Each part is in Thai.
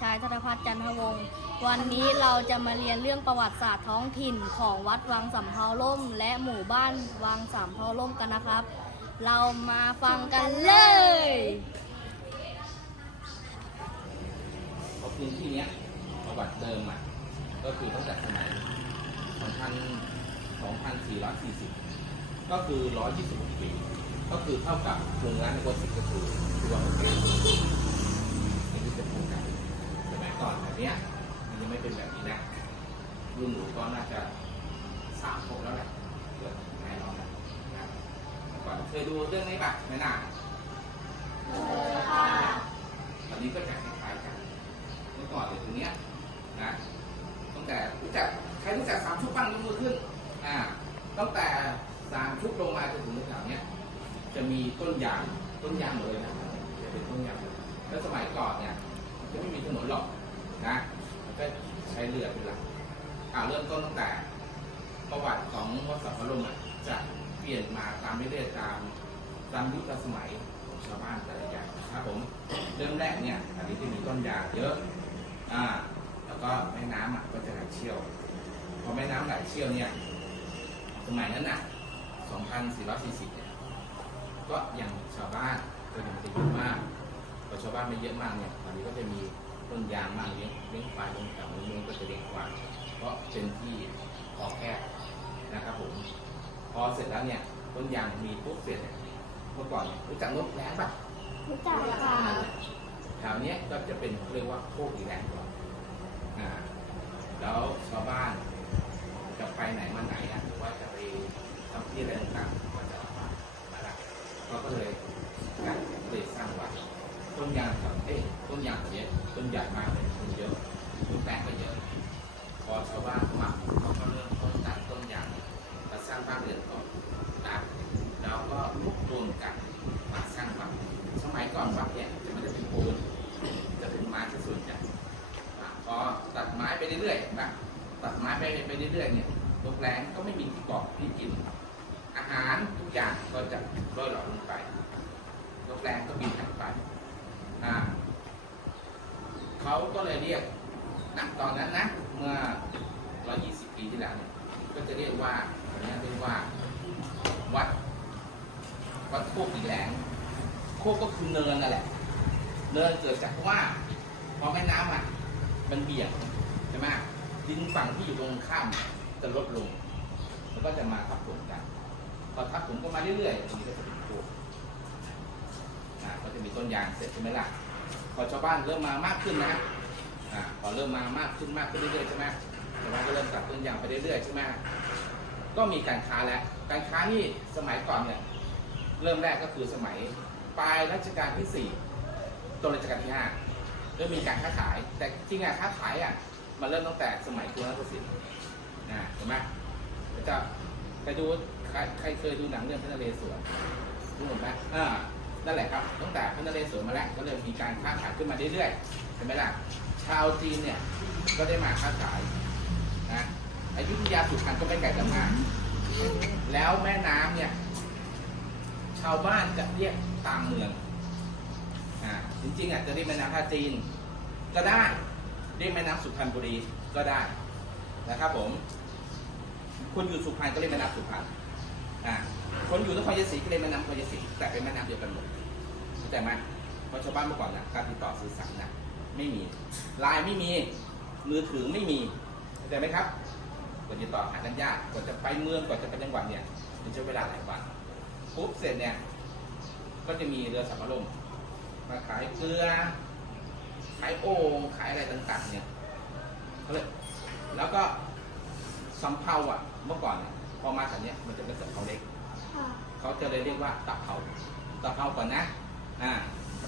ชายธนพัฒน์จันทวงศ์วันนี้เราจะมาเรียนเรื่องประวัติศาสตร์ท้องถิ่นของวัดวังสำเภาล่ม และหมู่บ้านวังสำเภาล่มกันนะครับ เรามาฟังกันเลยเพราะพื้นที่เนี้ยประวัติเดิมอะก็คือตั้งแต่สมัย2,440 ก็คือ 126 ปี ก็คือเท่ากับกรุงรัตนโกสินทร์ก็คือตัวโอเคอันนี้เป็นโครงการสมัยก่อนแบบ เนี้ยมันยังไม่เป็นแบบนี้นะรุ่นหนูก็น่าจะสามหกแล้วแหละเกิดแน่นอนนะนะครับเมื่อก่อนเคยดูเรื่องนี้ปะไม่น่าตอนนี้ก็จะคล้ายๆกันเมื่อก่อนเลยตรงเนี้ยนะตั้งแต่รู้จักใครรู้จักสามชุกบ้างยกมือขึ้นอ่าตั้งแต่สามชุกลงมาจนถึงแถวเนี้ยจะมีต้นยางต้นยางหมดเลยนะจะเป็นต้นยางหมดแล้วสมัยก่อนเนี่ยจะไม่มีถนนหรอกนะมัน ก็ใช้เรือเป็นหลักอ่าเริ่มต้นตั้งแต่ประวัติของวัดสัพพลมอะจะเปลี่ยนมาตามเรื่อยๆตามตามยุคสมัยของชาวบ้านแต่ละอย่างนะครับผมเริ่มแรกเนี่ยอันนี้จะมีต้นยางเยอะอ่าแล้วก็แม่น้ำอะก็จะไหลเชี่ยวพอแม่น้ำไหลเชี่ยวเนี่ยสมัยนั้นน่ะ 2440 เนี่ยก็ยังชาวบ้านก็ยังไม่ได้เยอะมากพอชาวบ้านไม่เยอะมากเนี่ยตอนนี้ก็จะมี ต้นยางมากเลี้ยงเลี้ยงควายเลี้ยงเต่าเลี้ยงเลี้ยงก็จะเลี้ยงควายเพราะเป็นที่พอแคบนะครับผม พอเสร็จแล้วเนี่ยต้นยางมีปุ๊บเสร็จเนี่ยเมื่อก่อนเนี่ยรู้จักนกแร้ปะรู้จักค่ะแถวเนี้ยก็จะเป็นเรียกว่าโคกอีแรงก่อนอ่าแล้วชาวบ้านจะไปไหนมาไหนอะหรือว่าจะไปทำที่อะไรต่างๆก็จะมามาละเขาก็เลยนะเลยสร้างวัด ต้นยางกับเอ้ต้นยางเยอะต้นใหญ่มากเลยต้นเยอะต้นแตกก็เยอะพอชาวบ้านมาเขาก็เริ่มต้นตัดต้นยางมาสร้างบ้านเรือนก่อนตัดแล้วก็รวบรวมกันมาสร้างวัดสมัยก่อนวัดเนี่ยจะไม่ได้เป็นปูนจะเป็นไม้ที่ส่วนใหญ่พอตัดไม้ไปเรื่อยๆนะตัดไม้ไปไปเรื่อยๆเนี่ยตกแรงก็ไม่มีที่เกาะที่กิน อาหารทุกอย่างก็จะร่อยหล่อลงไปตกแรงก็บินหายไปอ่า เขาก็เลยเรียกณตอนนั้นนะเมื่อ 120 ปีที่แล้วเนี่ยก็จะเรียกว่าอันนี้เรียกว่าวัดวัดโคกอีแหลงโคกก็คือเนินนั่นแหละ เนินเกิดจากว่าพอแม่น้ำอะมันเบี่ยงใช่ไหมดินฝั่งที่อยู่ตรงข้ามจะลดลงแล้วก็จะมาทับถมกันพอทับถมก็มาเรื่อยๆตรงนี้ก็จะเป็นโคกอ่าก็จะมีต้นยางเสร็จใช่ไหมล่ะ พอชาวบ้านเริ่มมามากขึ้นนะอ่าพอเริ่มมามากขึ้นมากขึ้นเรื่อยๆใช่ไหมชาวบ้านก็เริ่มตัดต้นยางไปเรื่อยๆใช่ไหมก็มีการค้าแล้ว การค้านี่สมัยก่อนเนี่ยเริ่มแรกก็คือสมัยปลายรัชกาลที่สี่ต้นรัชกาลที่ห้าเริ่มมีการค้าขาย แต่จริงอะค้าขายอะมันเริ่มตั้งแต่สมัยกรุงรัตนสินนะเห็นไหมจะไปดูใครใครเคยดูหนังเรื่องพระนเรศวรรู้ไหมอ่า นั่นแหละครับตั้งแต่พระนเรศวรมาแล้วก็เริ่มมีการค้าขายขึ้นมาเรื่อยๆเห็นไหมล่ะชาวจีนเนี่ยก็ได้มาค้าขายนะอายุธยาสุพรรณก็ไม่ไกลกันมากแล้วแม่น้ำเนี่ย ชาวบ้านจะเรียกตามเมืองอ่าจริงๆอะจะเรียกแม่น้ำท่าจีน ก็ได้เรียกแม่น้ำสุพรรณบุรีก็ได้นะครับผมคนอยู่สุพรรณก็เรียกแม่น้ำสุพรรณอ่า คนอยู่นครยศรีก็เรียแม่น้ำนครยศรีแต่เป็นแม่น้ำเดียวกันหมดเข้าใจไหมเพราะชาวบ้านเมื่อก่อนนะการติดต่อสื่อสารนะไม่มีไลน์ไม่มีมือถือไม่มีเข้าใจไหมครับกว่าจะติดต่อหากันยากกว่าจะไปเมืองกว่าจะไปจังหวัดเนี่ยมันใช้เวลาหลายวันปุ๊บเสร็จเนี่ยก็จะมีเรือสัมภาระมาขายเกลือขายโอ่งขายอะไรต่างๆเนี่ยเขาเลยแล้วก็สำเภาอะเมื่อก่อนเนี่ยพอมาแถวเนี้ยมันจะเป็นสำเภาเล็ก เขาจะเลยเรียกว่าตะเภาตะเภาก่อนนะ อ่า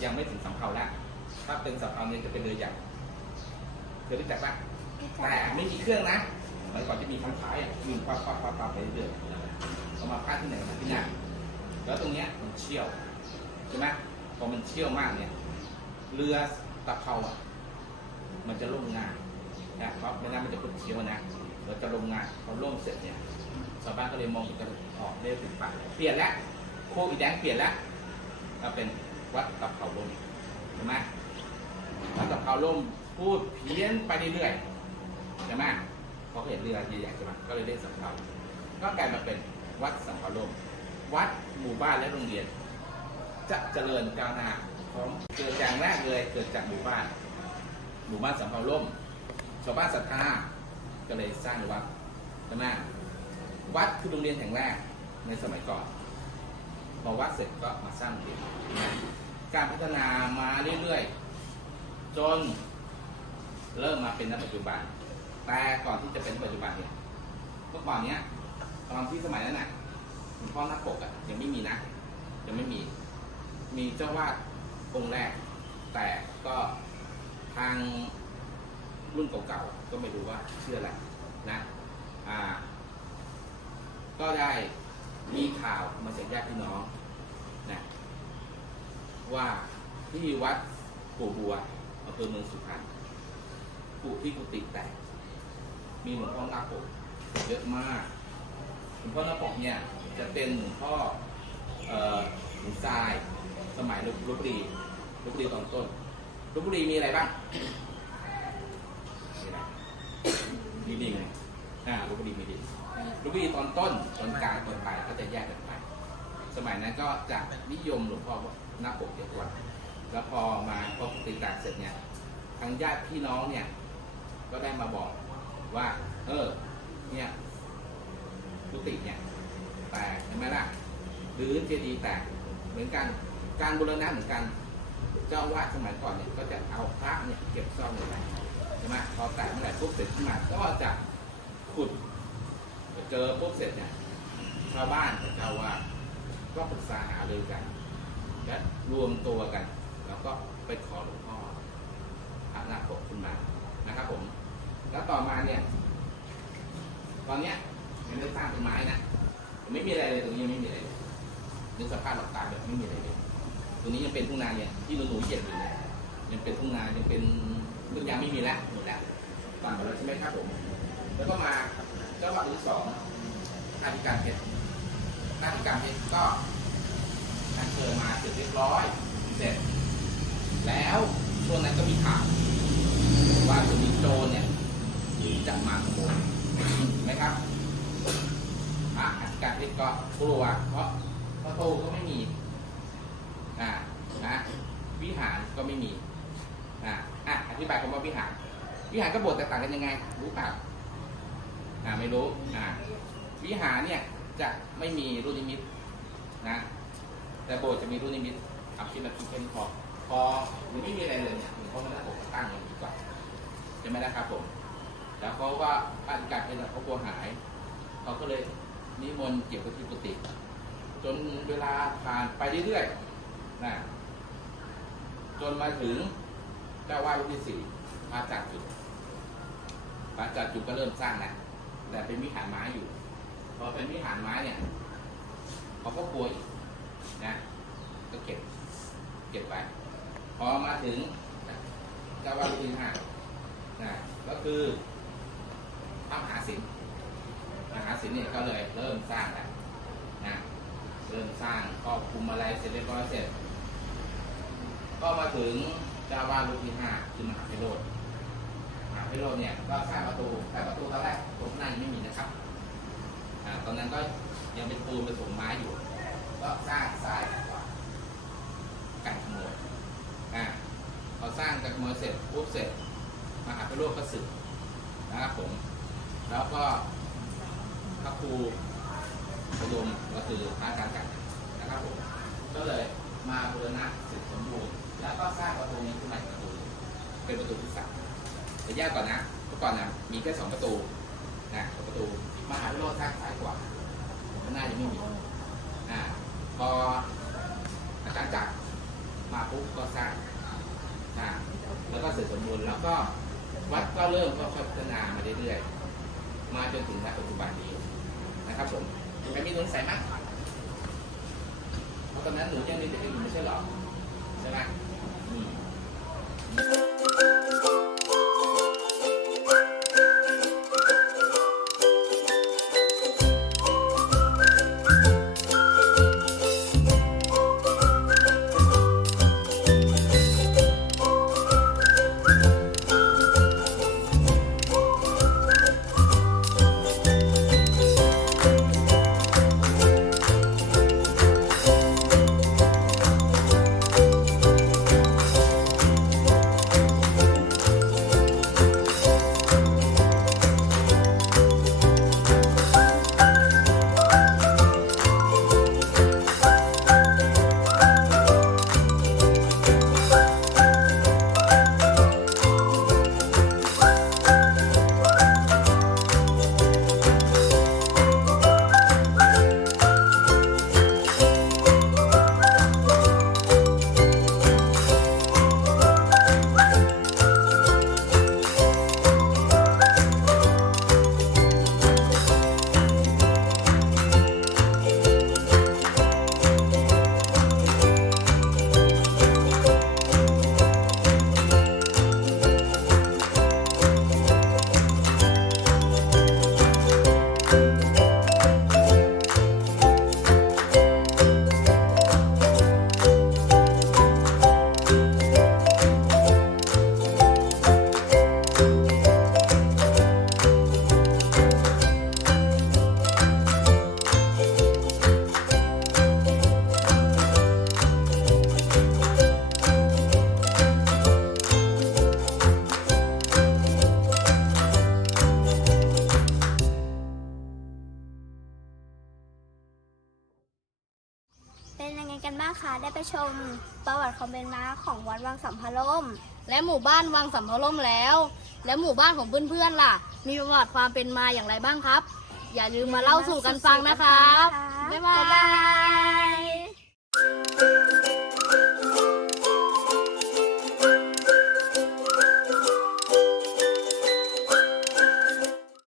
ยังไม่ถึงสำเภาแล้วถ้าเป็นสำเภาเนี่ยจะเป็นเรือใหญ่เคยรู้จักปะรู้จัแต่กไม่มีเครื่องนะเมื่อก่อนจะมีทางขายอะวิ่งปั๊บปั๊บปั๊บปั๊บไปเรื่อยๆเอามาพาดที่ไหนมาที่นั่นแล้วตรงเนี้ยมันเชี่ยวใช่ไหมพอมันเชี่ยวมากเนี่ยเรือตะเภาอะ มันจะล่มงานนะเพราะไม่นั้นมันจะพุดเชี่ยวนะเราจะลงงานพอล่มเสร็จเนี่ย ชาวบ้านก็เลยมองเห็นกันออกเรียกถึงฝั่งเปลี่ยนแล้วโคอีแดงเปลี่ยนแล้วมาเป็นวัดตะเภาล่มใช่ไหมวัดตะเภาล่มพูดเพี้ยนไปเรื่อยๆใช่ไหมเพราเห็นเรือใหญ่ๆใช่ไหมก็เลยเรียกสำเภาก็กลายมาเป็นวัดสำเภาล่มวัดหมู่บ้านและโรงเรียน จะเจริญก้าวหน้าพร้อมเกิดอย่างแรกเลยเกิดจากหมู่บ้าน หมู่บ้านสำเภาล่มชาวบ้านศรัทธาก็เลยสร้างวัดใช่ไหม วัดคือโรงเรียนแห่งแรกในสมัยก่อนพอวัดเสร็จก็มาสร้างโรงเรียนการพัฒนามาเรื่อยๆ จนเริ่มมาเป็นณปัจจุบัน แต่ก่อนที่จะเป็นปัจจุบันเนี่ยเมื่อก่อนเนี้ยตอนที่สมัยนั้นน่ะหลวงพ่อหน้าปกอะยังไม่มีนะยังไม่มี มีเจ้าวาดองค์แรก แต่ก็ทางรุ่นเก่าๆก็ไม่รู้ว่าเชื่ออะไรนะ อ่า ก็ได้มีข่าวมาจากญาติพี่น้องนะว่าที่วัดปู่บัวอำเภอเมืองสุพรรณปู่ที่กุฏิแตก มีหลวงพ่อหน้าปกเยอะมากหลวงพ่อหน้าปกเนี่ย จะเป็นหลวงพ่อเอ่อหลวงทราย สมัยลบบุรีลพบุรีตอนต้นลพบุรีมีอะไรบ้างมีอะไรมีดิ่งอ่าลพ บุรีมีดิลบุรีตอนต้นตอนกลางตอนปลายก็จะแยกกันไปสมัยนั้นก็จะนิยมหลวงพ่อหน้าปกเจ็ดวันแล้วพอมาพอติดตากเสร็จเนี่ยทางญาติพี่น้องเนี่ย ก็ได้มาบอกว่า เออ เนี่ยกุฏิเนี่ยแตกใช่ไหมล่ะหรือเจดีย์แตกเหมือนกันการบูรณะเหมือนกันเจ้าอาวาดสมัยก่อนเนี่ยก็จะเอาพระเนี่ยเก็บซ่อนไว้ใช่ไหมพอแตกเมื่อไหร่ปุ๊บเสร็จขึ้นมาก็จะขุด เจอปุ๊บเสร็จเนี่ยชาวบ้านกับเจ้าว่าดก็ปรึกษาหารือกัน และรวมตัวกัน แล้วก็ไปขอหลวงพ่อพระนาคปกขึ้นมานะครับผม แล้วต่อมาเนี่ย ตอนเนี้ยยังไม่ได้สร้างเป็นไม้นะไม่มีอะไรเลยตรงนี้ยังไม่มีอะไรเลยนึกสภาพหลับตาแบบไม่มีอะไรเลยตรงนี้ยังเป็นทุ่งนาเนี่ยที่หนูหนูๆเหยียบอยู่เนี่ยยังเป็นทุ่งนายังเป็นทุกอย่างไม่มีแล้วหมดแล้วฟังหมดแล้วใช่ไหมครับผม แล้วก็มา เจ้าวัดที่สองนาฬิการเพชรนาฬิการเพชรก็อัญเชิญมาเสร็จเรียบร้อย เสร็จ แล้วช่วงนั้นก็มีข่าวว่าจะมีโจรเนี่ยจะมาขโมยนไหมครับอะนาฬิการเพชรก็กลัวเพราะประตูก็ไม่มีอ่านะวิหารก็ไม่มีอ่าอะอธิบายคำว่าวิหารวิหารกับโบสถ์แตกต่างกันยังไง รู้เปล่า รู้อ่าวิหารเนี่ยจะไม่มีรูนิมิตนะ แต่โบสถ์จะมีรูนิมิตอับชินาคิเป็นพอพอหรือไม่มีอะไรเลยเนี่ยหลวงพ่อไม่ได้ผมตั้งอย่างนี้ก่อนใช่ไหมนะครับผม แล้วเขาก็อาธิการเป็นเขากลัวหายเขาก็เลยนิมนต์เกี่ยวกับที่กุฏิจนเวลาผ่านไปเรื่อยๆนะจนมาถึงเจ้าวาดรูปที่สี่พระจารจุดพระจารจุก็เริ่มสร้างแล้ว แต่เป็นวิหารไม้อยู่ พอเป็นวิหารไม้เนี่ยเขาก็กลัวอีกนะก็เก็บ เก็บไว้พอมาถึงเจ้าวัดรูปที่ห้านะก็คือพระมหาศิลป์มหาศิลป์เนี่ยก็เลยเริ่มสร้างแล้วนะเริ่มสร้างครอบคลุมอะไรเสร็จเรียบร้อยเสร็จ ก็มาถึงเจ้าวาดรูปที่ห้าคือมหาไพโรธ วิโรจน์เนี่ยก็สร้างประตูแต่ประตูตอนแรกตรงหน้ายังไม่มีนะครับอ่าตอนนั้นก็ยังเป็นปูนผสมไม้อยู่ ก็สร้างซ้ายขวากันขโมยอ่าพอสร้างกันขโมยเสร็จปุ๊บเสร็จมหาวิโรจน์ก็สึกนะครับผม แล้วก็พระครูพยมก็คือพระอาจารย์กันนะครับผมก็เลยมาบูรณะสร็จสมบูรณ์แล้วก็สร้างประตูนี้ขึ้นมาประตูเป็นประตูที่สาม เดี๋ยวแยกก่อนนะเมื่อก่อนนะมีแค่สองประตูนะสองประตูมหาวิโรจน์สร้างซ้ายกว่าข้างหน้ายังไม่มีอ่าพออาจารย์จักรมาปุ๊บก็สร้างอ่าแล้วก็เสร็จสมบูรณ์แล้วก็วัดก็เริ่มก็พัฒนามาเรื่อยๆ มาจนถึงณปัจจุบันนี้นะครับผมใครมีสงสัยมั้ย ประวัติความเป็นมาของวัดวังสัมพลมและหมู่บ้านวังสัมพลมแล้ว และหมู่บ้านของเพื่อนๆล่ะ มีประวัติความเป็นมาอย่างไรบ้างครับ อย่าลืมมาเล่าสู่กันฟังนะครับ บ๊ายบาย